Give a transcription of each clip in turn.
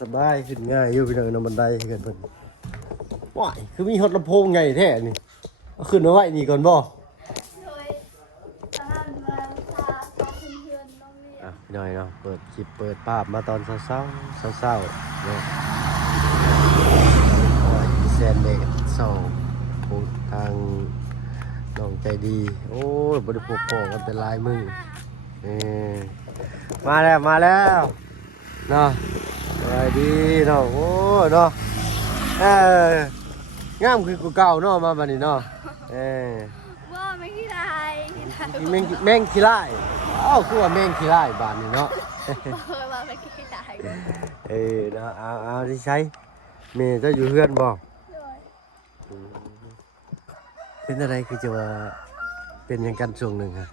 สบายขึ้นง่ายอยู่พี่น้องนำบันไดเกินเพิ่นว้ายคือมีฮอตลำโพงไงแท้นี่เอาขึ้นมาไว้นี่ก่อนบ่พี่น้อยเนาะเปิดคลิปเปิดภาพมาตอนเช้าเนาะแซนเด็กสองทางน้องใจดีโอ้ยบริโภคของกันเป็นลายมือมาแล้วเนาะสบายดีเนาะโอ้เนาะงามคือกูเก่าเนาะมาบัดนี้เนาะว่าแมงขี้ลายแมงขี้ไล่อ้าวคือว่าแมงขี้ไล่บานนี้เนาะว่าแมงขี้ลายเนาะเอาที่ใช้เมย์จะอยู่เพื่อนบอกเป็นอะไรคือจะว่าเป็นยังกันช่วงหนึ่งครับ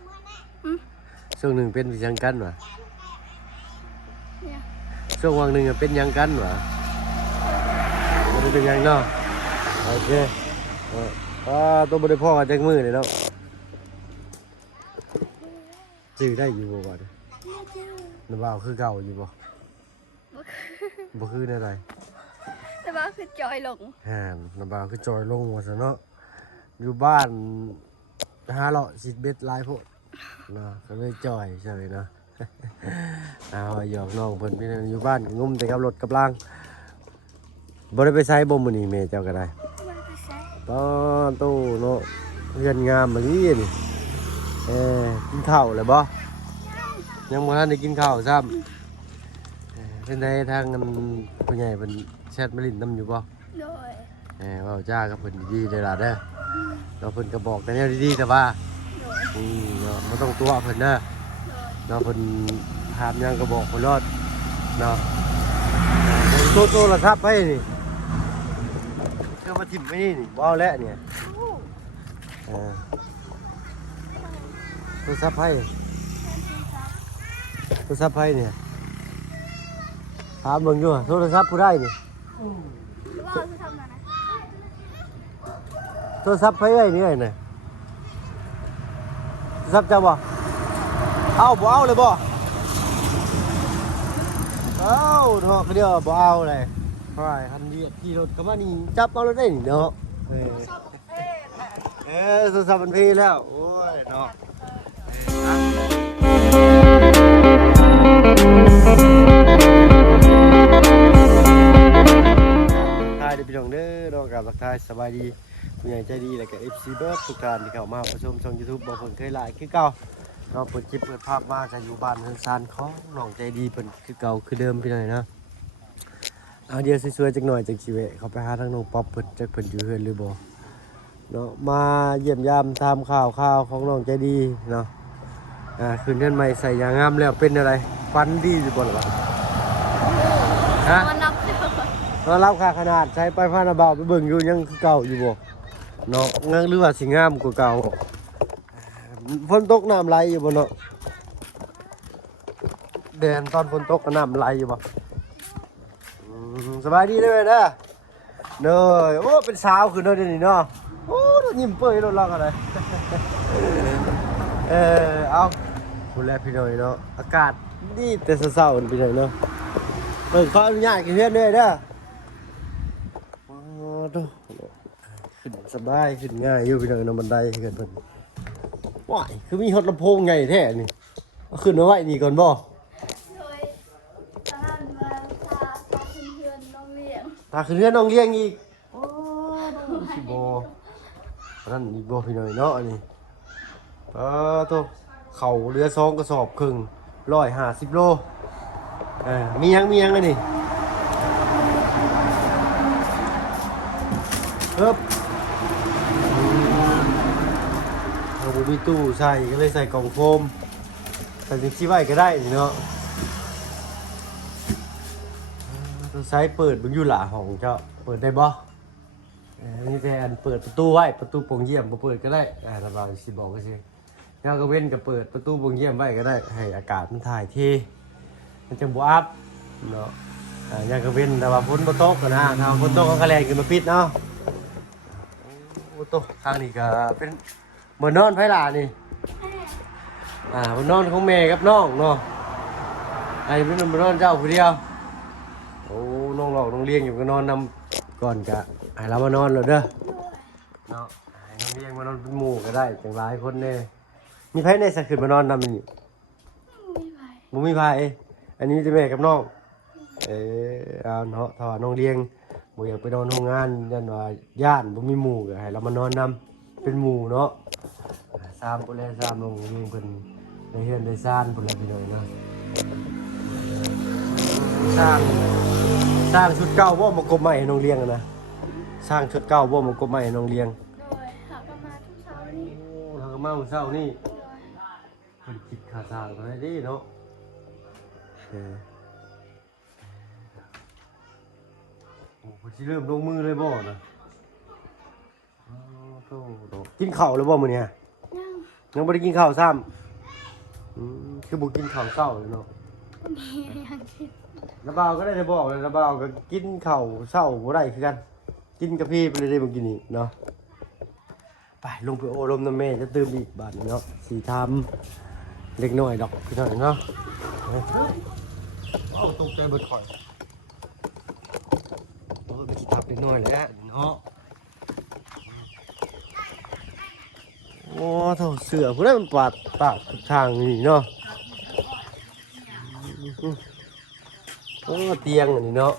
ช่วงหนึ่งเป็นยังกันวะช่วงวันหนึ่งเป็นยังกันวะมันเป็นยังเนาะโอเคตัวบริพ่อกันจังมือเลยเนาะจื้อได้อยู่บ่วะน้ำบ่าวคือเก่าอยู่บ่บ่คืออะไรน้ำบ่าวคือจอยลงน้ำบ่าวคือจอยลงว่าซะเนาะอยู่บ้านหาเลาะสิเบ็ดลายพวกเนาะก็เลยจอยใช่ไหมเนาะเอาหยอกน้องเพิ่นพี่อยู่บ้านงุ่มแต่กับรถกับล่างบ่ได้ไปใช้บ่มื้อนี้แม่เจ้าก็ได้ตอนตู้เนาะเรือนงามมาลีนี่กินข้าวเลยบ่ยังบ่ทันได้กินข้าวซ้ำเป็นไงทางผู้ใหญ่เป็นแชทมาลิ้นนำอยู่บ่โดยเว้าจ้ากับเพิ่นดีๆเด้อล่ะเด้อเราเพิ่นก็บอกแต่แนวดีๆแต่ว่าเนาะบ่ต้องตัวเพิ่นเด้อเนาะเพิ่นถามหยังก็บอกเพิ่นรอดเนาะโตละครับไปนี่เจ้ามาถิ่มไว้นี่บ่เอาแล้วเนี่ยโทรศัพท์ให้เนี่ยถามเบิ่งอยู่โทรศัพท์ผู้ได้นี่ว่าคือทำอะไรโทรศัพท์ไผไอ้นี่ไอ้น่ะโทรศัพท์เจ้าบ่บ่เอาเลยบ่เนาะเดี๋ยวบ่เอาเลยใช่คันนี้ขี่รถเข้ามานี่จับเอารถได้นี่เนาะโทรศัพท์มันเพลแล้วโอ้ยเนาะทายเด้อพี่น้องเด้อเนาะกับทักทายสบายดีผู้ใหญ่ใจดีแล้วก็ FC เบิร์ดทุกท่านที่เข้ามารับชมช่อง YouTube บ่เพิ่นเคยหลายคือเก่าเนาะเปิดคลิปเปิดภาพมาก็อยู่บ้านเฮือนซานของน้องใจดีเพิ่นคือเก่าคือเดิมพี่น้อยเนาะเอาเดี๋ยวสวยๆจักหน่อยจังสิเวะเขาไปหาทางน้องป๊อปเพิ่นจักเพิ่นอยู่เฮือนหรือบ่เนาะมาเยี่ยมยามตามข่าวของน้องใจดีเนาะคืนเดือนใหม่ใส่ยางงามแล้วเป็นอะไรฟันดีอยู่บ่ล่ะฮะเรารับค่าขนาดใช้ไปพานาบ่าวไปเบิ่งอยู่ยังคือเก่าอยู่บ่เนาะงามหรือว่าสิงามกว่าเก่าฝนตกน้ำไหลอยู่บ่เนาะแดนตอนฝนตกก็น้ำไหลอยู่บ่สบายดีเด้อเด้อเด้อโอ้เป็นสาวขึ้นเนาะเดี๋ยวนี้เนาะโอ้ยิ้มเปื่อยรถลักอะไรเอาพูดแล้วพี่น้อยเนาะอากาศดีแต่เช้าๆพี่น้อยเนาะขออนุญาตกินเพื่อนด้วยเด้อขึ้นสบายขึ้นง่ายอยู่พี่น้องนำบันไดเกินเพิ่นว้ายคือมีฮอตลำโพงไงแท้นี่เอาขึ้นมาไว้นี่ก่อนบ่พาขึ้นเรือนน้องเลี้ยงอีกโอ้สิบ่นั่นอีกบ่พี่น้อยเนาะอันนี้โตเข่าเรือ2กระสอบครึ่ง150 โลมียังอันนี้ครับเรามีตู้ใส่ก็เลยใส่กล่องโฟมใส่ชิ้นไว้ก็ได้เนาะตัวไซส์เปิดมึงอยู่หล่าของเจ้าเปิดได้บ่นี่แทนเปิดประตูไว้ประตูโป่งเยี่ยมเปิดก็ได้ระบายสิบอกก็สิแล้วก็เว้นกับเปิดประตูโป่งเยี่ยมไว้ก็ได้ให้อากาศมันถ่ายเทมันจะบวบเนาะยังก็เว้นแต่ว่าฝนบ่ตกนะถ้าฝนตกก็แรงขึ้นมาปิดเนาะโอ้โตทางนี้ก็เป็นเหมือนนอนไผล่ะนี่บนนอนของแม่กับน้องเนาะไอ้เป็นบนนอนเจ้าผู้เดียวโอ้ อ้น้องหลอกน้องเลี้ยงอยู่ก็นอนนำก่อนกะให้เรามานอนเลยเด้อเนาะให้น้องเลี้ยงมานอนเป็นหมู่ก็ได้จังหลายคนแน่มีไผในสักคืนมานอนนำนี่ ไม่ไหว บ่มีไผอันนี้มีแต่แม่กับน้องเอาเนาะถ้าว่าน้องเลี้ยงบ่อยากไปนอนโรงงานยันว่าย่านบ่มีหมู่ก็ให้เรามานอนนำเป็นหมู่เนาะ3พุ่นแหละ3น้องเลี้ยงเพิ่นได้เฮือนได้ซ่านพุ่นแหละพี่น้องเนาะสร้างชุดเก่าบ่มากบใหม่ให้น้องเลี้ยงอะนะสร้างชุดเก่าบ่มากบใหม่ให้น้องเลี้ยง โดยหากนมาทุกเช้านี่ โอ้ทางก็มาเมื่อเช้านี่ โดย เพิ่นคิดค่าสร้างเท่าไหร่เด้เนาะโอ้เพิ่นสิเริ่มลงมือเลยบ่นะอ๋อโธ่ดอกกินข้าวแล้วบ่มื้อนี้ฮะ นั่ง ยังบ่ได้กินข้าวซ้ำคือบ่กินข้าวเช้าเลยเนาะ มีอย่างคิด น้าบ่าวก็ได้บอกเลยน้าบ่าวก็กินข้าวเช้าบ่ได้คือกันกินกาแฟไปเลยได้บ่กินนี่เนาะไปลงไปโอลมน้ำแม่จะตื่มอีกบาดนี้เนาะสิทำเล็กน้อยดอกพี่น้องเนาะเอาตกใจเบิดข่อยโอ้ก็สิทับเล็กน้อยแหละเนาะโอ้เท่าเสือผู้ใดมันปาดปากทางนี่เนาะโอ้เตียงอันนี้เนาะ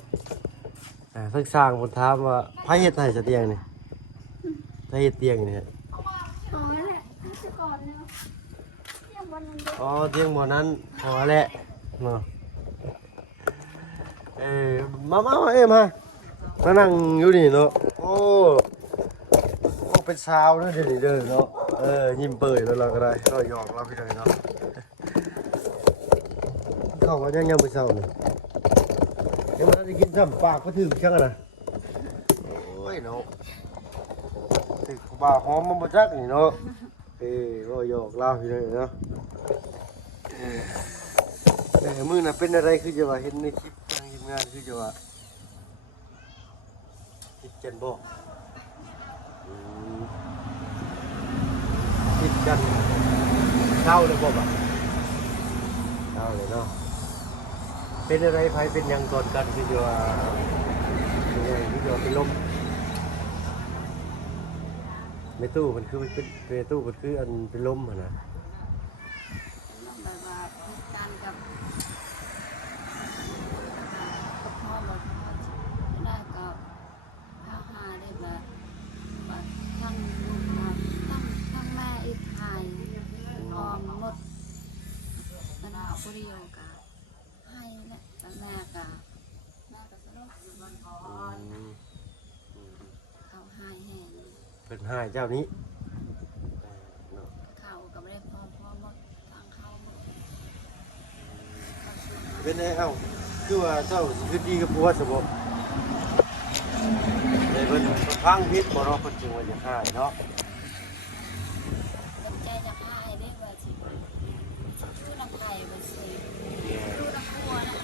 เพิ่งสร้างบนถามว่าไผเฮ็ดให้ซะเตียงนี่ไผเฮ็ดเตียงนี่ฮะ อ๋อนั่นแหละนี่คือก่อนเนาะเที่ยงวันนั้นเด็ก อ๋อเตียงบ่อนั้นพอแหละเนาะมาเอ็มฮะมานั่งอยู่นี่เนาะโอ้เป็นสาวเด้อเดี๋ยวนี้เด้อเนาะยิ้มเปิดแล้วเราก็ได้เราหยอกเราพี่เลยเนาะเข้ามายังไปเศร้านี่ยังมาได้กินซ้ำปากก็ถึงช่างอะนะโอ้ยเนาะถึงบ่าหอมมันบ่จักนี่เนาะเราหยอกเราพี่เลยเนาะแต่มือน่ะเป็นอะไรคือจะว่าเห็นในคลิปทางทีมงานคือจะว่าคิดกันบ่คิดกันเท่าเลยบ่บ่ะเท่าเลยเนาะเป็นอะไรไผเป็นหยังก่อนกันคือจะว่าคือจะว่าเป็นลมในตู้มันคือเป็นในตู้มันคืออันเป็นลมอะนะ แบบว่าพูดกันกับพ่อบอกว่าได้กับข้าวหาได้แบบว่าทั้งลูกมาทั้งแม่อีกหายออมหมดแล้วเอาไปเดียวกับให้แหละแล้วแม่กับสรุปเขาหายแห้ง เป็นห้ายเจ้านี้ เขาก็ไม่ได้พ่อหมดทางเขาหมด เป็นไงเอ้าคือว่าเจ้าสิคือดีกับผัวสมบูรณ์เพิ่นพังพิษบ่เนาะเพิ่นจึงว่าจะห้ายเนาะ น้ำใจจะหายได้ว่าสิชื่อน้ำไผ่ว่าสิดูน้ำพัวนะ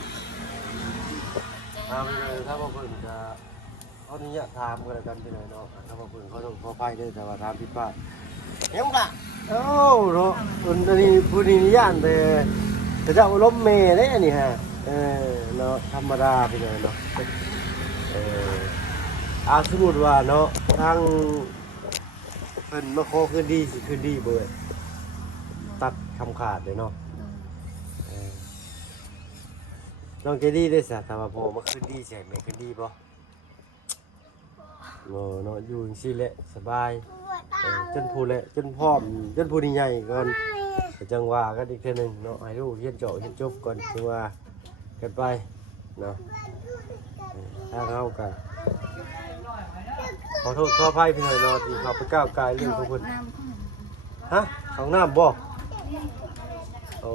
ใจ ถาม หาย เลยถ้าว่าเพิ่นจะเขานี่อยากถามกันแล้วกันไปหน่อยเนาะถ้าว่าเพิ่นเขาต้องขออภัยด้วยแต่ว่าถามผิดพลาดเฮ้ยมึงล่ะเอ้าเนาะเพิ่นอันนี้ผู้นี้นี่ย่านแต่เจ้าล้มเมย์เด้อันนี้ฮะเนาะธรรมดาไปหน่อยเนาะสมมุติว่าเนาะทางเพิ่นมาขอคืนดีสิคืนดีเบิดตัดคำขาดเลยเนาะน้องเจดีได้สะแต่ว่าพอมาคืนดีใช่ไหมคืนดีป่ะเนาะอยู่จังซี่แหละสบายจนพูดแหละจนพร้อมจนพูดใหญ่ก่อนก็จังว่ากันอีกเทื่อนึงเนาะให้ลูกเรียนเจาะเรียนจบก่อนจังว่ากันไปเนาะทางเฮาก็ขอโทษขออภัยพี่หน่อยเนาะที่เขาไปก้าวกายเรื่องของเพิ่น น้ำข้าง ฮะของน้ำบ่โอ้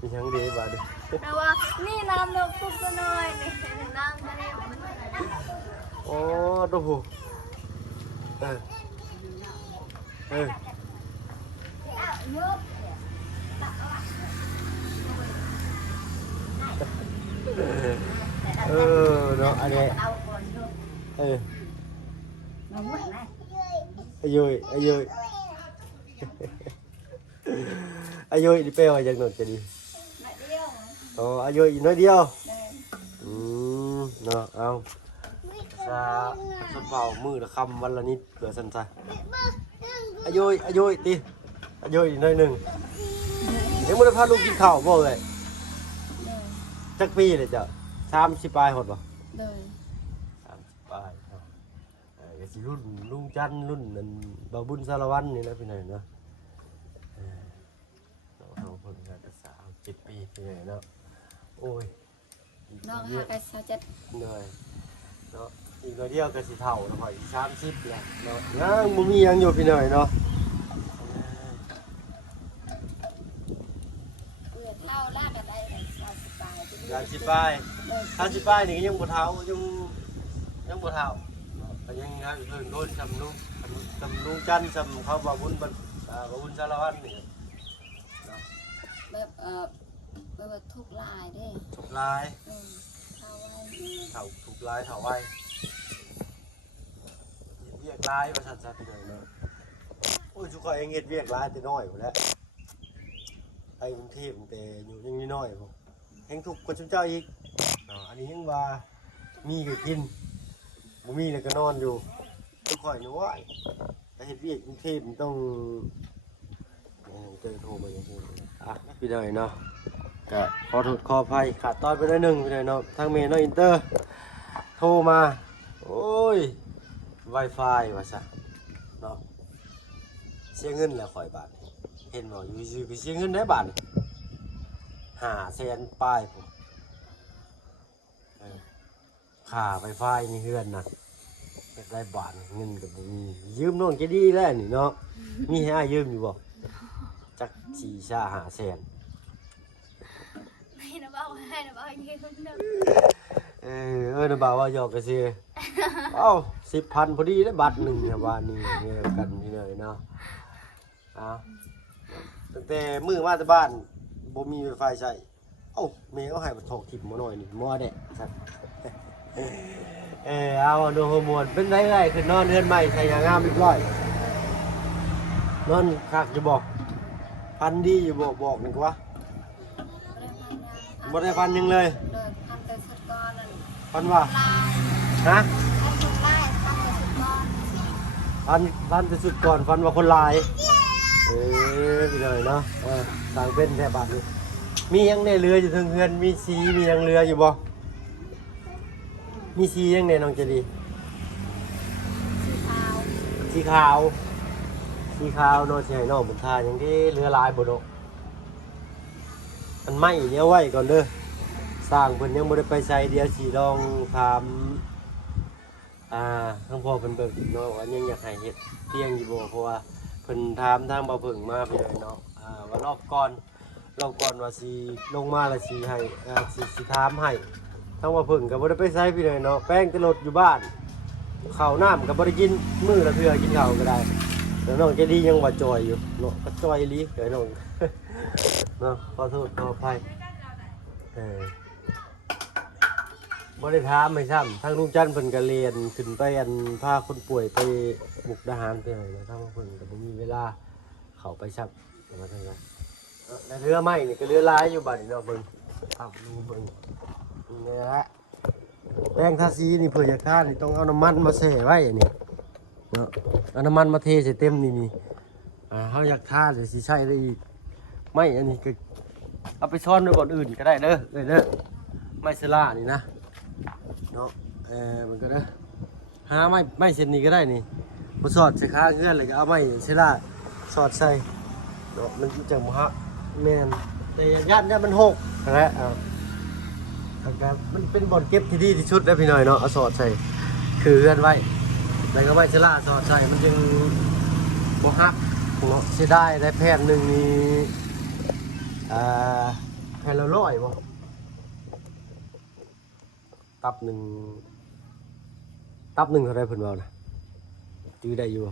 มีทั้งดีบาดดิ แต่ว่านี่น้ำนกตุ๊กตัวน้อยนี่น้ำทะเลมัน โอ้ดูหูเนาะอันนี้อายุอายุนี่เป้ว่าอย่างหนดจะดี โอ้อายุอีกน้อยเดียว เลย เนาะเอาซาสนเป่ามือละคำวันละนิดเผื่อสันใจอายุติอายุอีกน้อยหนึ่งยังไม่ได้พาลูกกินข้าวบ่เลย เลย จักปีเลยจ้ะ30 ปลายหดบ่ เลย 30 ปลายครับก็สิรุ่นลุงจันทร์รุ่นนั่นบ่าวบุญสารวัตรนี่นะพี่น้อยเนาะเราเพิ่นก็37 ปีพี่น้อยเนาะโอ้ย น้องหาไปซาจัด เหนื่อยเนาะอีกน้อยเดียวก็สิเฒ่าแล้วพออีก30แล้วเนาะยังบ่มีหยังอยู่พี่น้อยเนาะ เพื่อเท่าลากกันได้เลย30 บาท 30 ปลาย เลย 30 ปลายนี่ก็ยังบ่เฒ่ายังบ่เฒ่าก็ยังงานเพิ่นโดนจำลุงจันทร์จำเขาบ่าวบุญบ่าวบุญสารวัตรนี่ แบบแบบทุกลายเด้ ถูกลาย เท่าไว้ เฒ่าถูกลายเฒ่าไว้เรียกลายว่าซั่นๆพี่น้อยเนาะโอ้ยทุกคนเองเฮ็ดเวียกลายแต่น้อยพุ่นแหละไปกรุงเทพตั้งแต่อยู่ยังน้อยๆพุ่นแห่งทุกข์กว่าชุมเจ้าอีกอันนี้ยังว่ามีก็กินบ่มีแล้วก็นอนอยู่ทุกคนนี่ว่าไปเฮ็ดเวียกกรุงเทพมันต้องเจอโทรมาอย่างนี้พี่น้อยเนาะก็ขอโทษขออภัยขาดตอนไปหน่อยหนึงพี่น้อยเนาะทางเมย์น้อยอินเตอร์โทรมาโอ้ย Wi-Fi ว่าซะเนาะเสียเงินแล้วข่อยบาทเห็นบ่อยู่ซื่อๆคือเสียเงินได้บาท500,000ป้ายผมค่า Wi-Fi นี่เฮือนน่ะเฮ็ดได้บาทเงินก็บ่มียืมน้องจะดีแล้วนี่เนาะมีให้อ้ายยืมอยู่บ่จัก4-5แสน ให้นะเบ้ายืมเด้อ นะบ่าวว่าหยอกกันสิเอ้า10,000พอดีแล้วบัตรหนึ่งครับว่านี่เนี่ยกันพี่น้อยเนาะตั้งแต่มื้อมาแต่บ้านบ่มีไฟฟ้าใช้เอ้าแม่เอาให้มาถกทิ่มมาหน่อยนี่มัวแดะครับเอาดูฮอร์โมนเป็นไรๆคือนอนเฮือนใหม่ใส่ยางามเรียบร้อยนอนคักจะบอกพันดีอยู่บอกนึงว่าบ่ได้พันหนึงเลย เลยพันแต่สุดก้อนนั่น พันว่า ลาย ฮะ พันสุดลายพันแต่สุดก้อน พันที่สุดก่อนฟันว่าคนลายพี่เลยเนาะต่างเป็นแค่บาทนี้มียังในเรืออยู่เทิงเฮือนมีสีมียังเรืออยู่บ่มีสียังในน้องเจดี สีขาว สีขาวโนเสียน้องบนทาอย่างที่เรือลายบ่ดอกมันไหม้เดี๋ยวไว้ก่อนเด้อสร้างเพิ่นยังบ่ได้ไปใส่เดี๋ยวสิลองถามทั้งพ่อเพิ่นเบิกเนาะว่ายังอยากให้เฮ็ดเตียงอยู่บ่เพราะว่าเพิ่นถามทางบ่าวเพิ่งมาพี่เลยเนาะว่ารอบก่อนว่าสิลงมาแล้วสิให้สิถามให้ทางบ่าวเพิ่งก็บ่ได้ไปใส่พี่เลยเนาะแป้งแต่รถอยู่บ้านข้าวน้ำก็บ่ได้กินมื้อละเทื่อกินข้าวก็ได้แล้วน้องเจดียังบ่จอยอยู่เนาะก็จอยอีหลีเด้อน้อง เนาะขอโทษขออภัยบ่ได้ถามให้ซ้ำทางลุงจันทร์เพิ่นก็เรียนขึ้นไปพาคนป่วยไปมุกดาหารไปให้นะทางเพิ่นก็บ่มีเวลาเข้าไปซ้ำว่าซั่นซะแล้วเรือไม้นี่ก็เรือลายอยู่บัดนี้เนาะเบิ่งดูเบิ่งนี่แหละแป้งทาสีนี่เพื่อจะฆ่านี่ต้องเอาน้ำมันมาแช่ไว้นี่เนาะเอาน้ำมันมาเทใส่เต็มนี่เฮาอยากทาเดี๋ยวสิใช้ได้อีกไม่อันนี้ก็เอาไปซ่อนไว้ก่อนอื่นก็ได้เด้อเด้อไม้สลานี่นะเนาะมันก็เด้อหาไม้เส้นนี้ก็ได้นี่มาสอดใส่ข้างเงื่อนเลยก็เอาไม้สลาสอดใส่เนาะมันจังบ่ฮะแม่นแต่ย่านมันหกนั่นแหละครับมันเป็นบ่อนเก็บที่ดีที่สุดแล้วพี่น้อยเนาะเอาสอดใส่คือเงื่อนไว้แล้วก็ไม้สลาสอดใส่มันจึงบ่ฮักเนาะเสียดายได้แผ่นหนึงนี่แผ่นละ100บ่ตับหนึ่งเท่าไรเพิ่นว่านะจื้อได้อยู่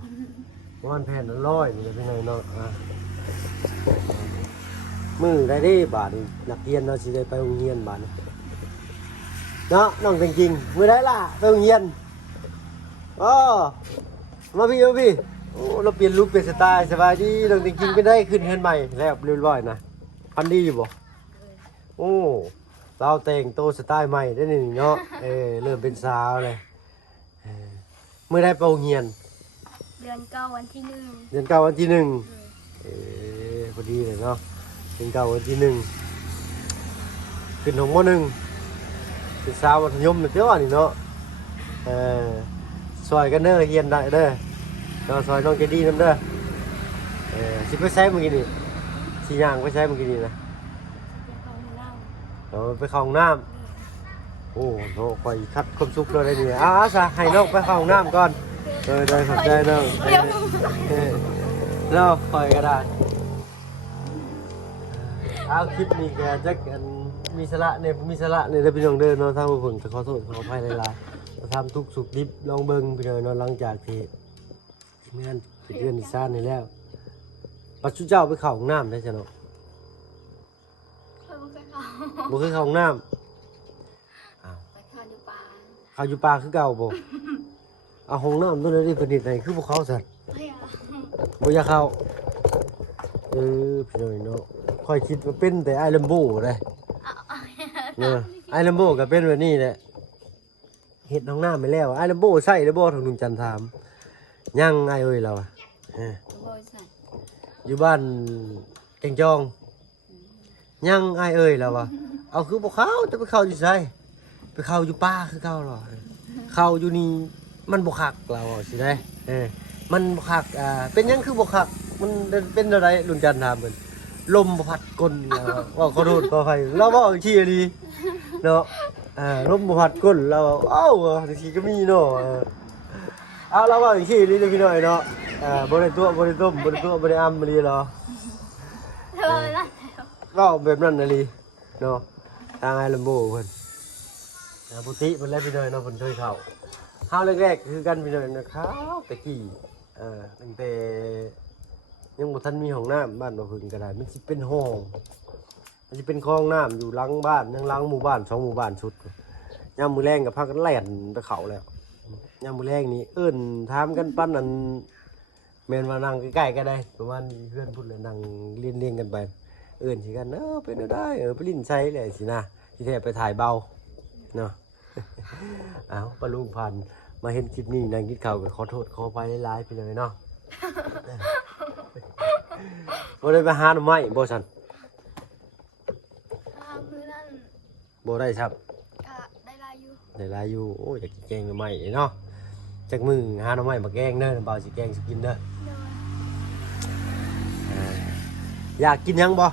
วันแผ่นละ100นี่เป็นไงเนาะมือได้ดิบาทนี่นักเรียนเนาะสิได้ไปโรงเรียนบาทนี่เนาะน้องจริงๆมื้อใดล่ะไปโรงเรียนมาพี่โอ้เราเปลี่ยนลุคเปลี่ยนสไตล์สบายดีน้องจริงๆก็ได้ขึ้นเฮือนใหม่แล้วเรียบร้อยนะพันดีอยู่บ่โอ้ โอ้เราแต่งตัวสไตล์ใหม่ได้นี่เนาะเริ่มเป็นสาวเลยเมื่อได้ไปโรงเรียน เดือนเก้าวันที่ 1 เดือนเก้าวันที่หนึ่งพอดีเลยเนาะเดือนเก้าวันที่หนึ่งขึ้นของม.1เป็นสาวมัธยมเจ้านี่เนาะซอยกันเด้อเฮียนได้เด้อเราซอยน้องเจดีน้ำเด้อสิไปใช้เมื่อกี้นี่สิย่างไปใช้เมื่อกี้นี่นะ เดี๋ยวเขาเล่า ไปเข้าห้องน้ำโอ้โหคอยคัดความสุขเลยได้นี่ซะให้น้องไปเข้าห้องน้ำก่อนได้ขอบใจน้องแล้วคอยก็ได้เอาคลิปนี้แกจะกันมีสาระเนี่ยมีสาระเนี่ยได้พี่น้องเด้อเนาะถ้าผมจะขอโทษขออภัยหลายๆเราทำทุกสุขดิบลองเบิ่งพี่น้องเนาะหลังจากที่เมื่อนเดือนที่ซ่านนี่แล้วปัจจุเจ้าไปเข้าห้องน้ำได้จ้ะเนาะ เขาไปเขา บ่เคยเข้าห้องน้ำ ไปข้าวอยู่ป่า เข้าอยู่ป่าคือเก่าบ่เอาห้องน้ำตัวนั้นนี่ผลิตไหนคือพวกเขาสัตว์ ไม่เอา บ่อยากเข้าพี่น้องเนาะค่อยคิดว่าเป็นแต่ไอ้ลัมโบ้เลยเนี่ยไอ้ลัมโบ้ก็เป็นแบบนี้แหละเฮ็ดห้องน้ำไปแล้วไอ้ลัมโบ้ใส่แล้วบ่ทางลุงจันทร์ถามยังไงเอ้ยเราอ่ะ โบยใส่ อยู่บ้านแกงจองยังไงเอ้ยเราอ่ะเอาคือบ่เข้าจะไปเข้าอยู่ไสไปเข้าอยู่ป่าคือเก่าหรอเข้าอยู่นี่มันบ่คักเราสิได้มันบ่คักเป็นหยังคือบ่คักมันเป็นอะไรลุงจันทร์ถามเพิ่นลมบ่พัดก้นเราว่าขอโทษขออภัยเราบ่อีกทีดีเนาะลมบ่พัดก้นเราเอ้าจังซี่ก็มีเนาะเอาเราว่าอีกทีดีเด้อพี่น้อยเนาะบ่ได้ตัวบ่ได้ต้มบ่ได้ตัวบ่ได้อ้ำบ่ดีหรอ เธอไปนั่นแล้ว ก็แบบนั้นน่ะลีเนาะทางไอ้ลัมโบ้เพิ่นปกติเพิ่นแล้วพี่น้อยเนาะเพิ่นเคยเข้าข้าวแรกๆคือกันพี่น้อยนะครับตะกี้ตั้งแต่ยังบ่ทันมีห้องน้ำบ้านบ่พึ่งก็ได้มันสิเป็นห้องมันสิเป็นคลองน้ำอยู่หลังบ้านยังหลังหมู่บ้าน2หมู่บ้านสุดยามมื้อแลงก็พากันแล่นไปเขาแล้วยามมื้อแลงนี่เอิ้นถามกันปั้นอันแม่นว่านั่งใกล้ๆก็ได้ประมาณเพื่อนพุ่นเลยนั่งเรียงๆกันไปเอิ้นสิกันเป็นได้ไปลิ้นไสแหละสินะที่แท้ไปถ่ายเบาเนาะ อ้าวปะลุงพันธุ์มาเห็นคลิปนี้นางกินข้าวก็ขอโทษขออภัยหลายๆพี่เลยเนาะ บ่ได้ไปหาหน่อไม้บ่ซั่น มือนั่น บ่ได้ครับ ก็ได้ลายอยู่ ได้หลายอยู่โอ้ยอยากกินแกงหน่อไม้เนาะจักมื้อหาหน่อไม้มาแกงเด้อบ่าวสิแกงสิกินเด้อ เดิน อยากกินหยังบ่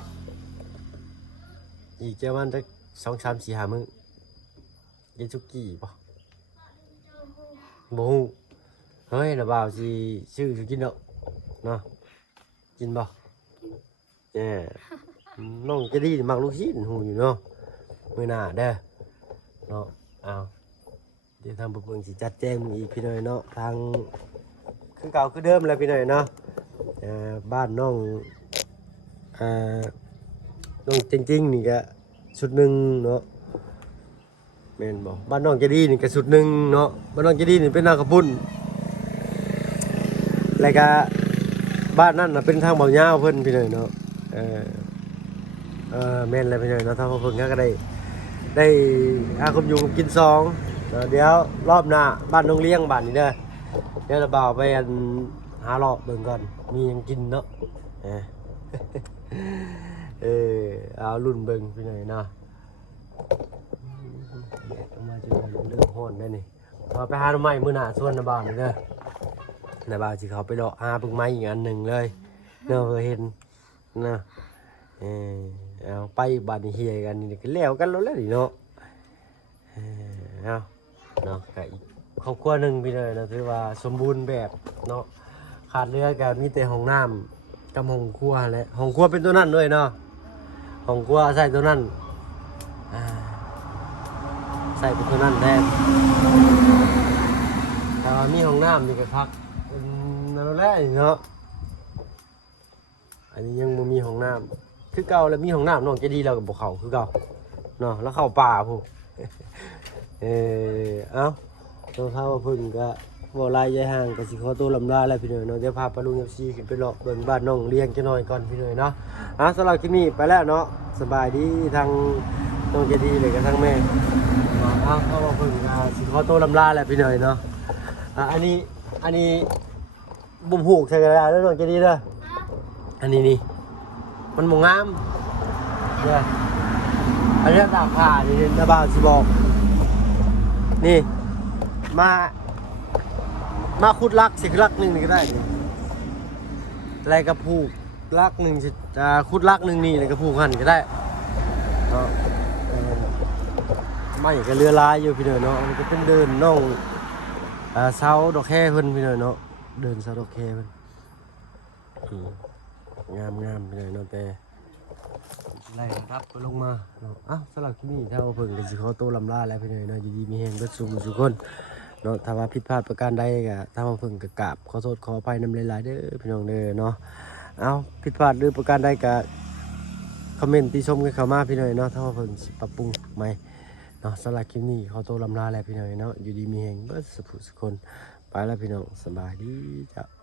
อีกจะวันจัก2 3 4 5มื้อกินสุกี้บ่บ่ฮู้เฮ้ยน่ะบ่าวสิซื้อกินเนาะเนาะกินบ่น้องจะดีมักลูกชิ้นหูอยู่เนาะมื้อหน้าเด้อเนาะเอาเดี๋ยวทางเบิ่งสิจัดแจงมึงอีกพี่น้อยเนาะทางคือเก่าคือเดิมแหละพี่น้อยเนาะบ้านน้องน้องจริงๆนี่ก็ชุดหนึงเนาะแม่นบ่บ้านน้องจะดีนี่ก็ชุดหนึงเนาะบ้านน้องจะดีนี่เป็นนางกระปุ่นแล้วก็บ้านนั่นน่ะเป็นทางเบาหญ้าเพิ่นพี่น้อยเนาะแม่นอะไรไปหน่อยเนาะถ้าพอเพิ่งก็ได้อาคมยุงกินซองเดี๋ยวรอบหน้าบ้านน้องเลี้ยงบ้านนี้เด้อเดี๋ยวเราบ่าวไปหาเลาะเบิ่งก่อนมียังกินเนาะเอารุ่นเบิ่งไปหน่อยเนาะมาจะเรื่องห้อนได้นี่พอไปหาหน่อไม้มื้อหน้าส่วนนะบ่าวนี่เด้อนะบ่าวสิเขาไปเลาะหาเบิ่งไม้อีกอันหนึ่งเลยเนาะเห็นนะเอาไปบ้านเฮียกันนี่ก็แล้วกันแล้วดิเนาะเอาเนาะก็อีกครอบครัวหนึ่งพี่เลยนะถือว่าสมบูรณ์แบบเนาะขาดเรือกันมีแต่ห้องน้ำกับห้องครัวแหละห้องครัวเป็นตัวนั้นด้วยเนาะห้องครัวใส่ตัวนั้นใส่เป็นตัวนั้นแทนแต่ว่ามีห้องน้ำมีกระพักเป็นนั่นแหละเนาะอันนี้ยังไม่มีห้องน้ำคือเก่าแล้วมีห้องน้ำน้องจะดีเรากับพวกเขาคือเก่าเนาะแล้วเข้าป่าพวกเอ้าตัวเท่าพึ่งก็ บ่ลายยายห่างก็สิขอตัวลำลาแล้วพี่น้อยเนาะเดี๋ยวพาปาลุง FC ขึ้นไปเลาะเบิ่งบ้านน้องเลี้ยงจักหน่อยก่อนพี่น้อยเนาะสำหรับคลิปนี้ไปแล้วเนาะสบายดีทางน้องเจดีเลยกับทางแม่เข้ามาเพิ่งสิขอตัวลำลาแล้วพี่น้อยเนาะอันนี้บุ่มหูกใช่กันแล้วน้องเจดีเด้ออันนี้นี่มันบ่งามเด้ออันนี้ตากผ้านี่นะบ่าวสิบอกนี่มาขุดลักสิลักหนึ่งนี่ก็ได้นี่อะไรกระพูกลักหนึ่งจะขุดลักหนึ่งนี่อะไรกระพูกหันก็ได้เนาะไม่ก็เรือลายอยู่พี่เด้อเนาะมันก็เป็นเดินน่องเสาดอกแค่เพิ่นพี่เด้อเนาะเดินเสาดอกแค่เพิ่นงามพี่เด้อเนาะแต่ไล่รับไปลงมาเนาะสำหรับที่นี่ถ้าเอาเพิ่งก็สิขอตัวลำลาแล้วพี่เด้อเนาะดีๆมีแฮงเบิดสุขทุกคนเนาะถ้าว่าผิดพลาดประการใดก็ถ้าว่าเพิ่งก็กราบขอโทษขออภัยนำหลายๆเด้อพี่น้องเด้อเนาะผิดพลาดหรือประการใดก็คอมเมนต์ติชมกันเข้ามาพี่น้องเนาะถ้าว่าเพิ่งสิปรับปรุงใหม่เนาะสำหรับคลิปนี้ขอตัวลำลาแล้วพี่น้องเนาะอยู่ดีมีแฮงเบิดสุขทุกคนไปแล้วพี่น้องสบายดีจ้ะ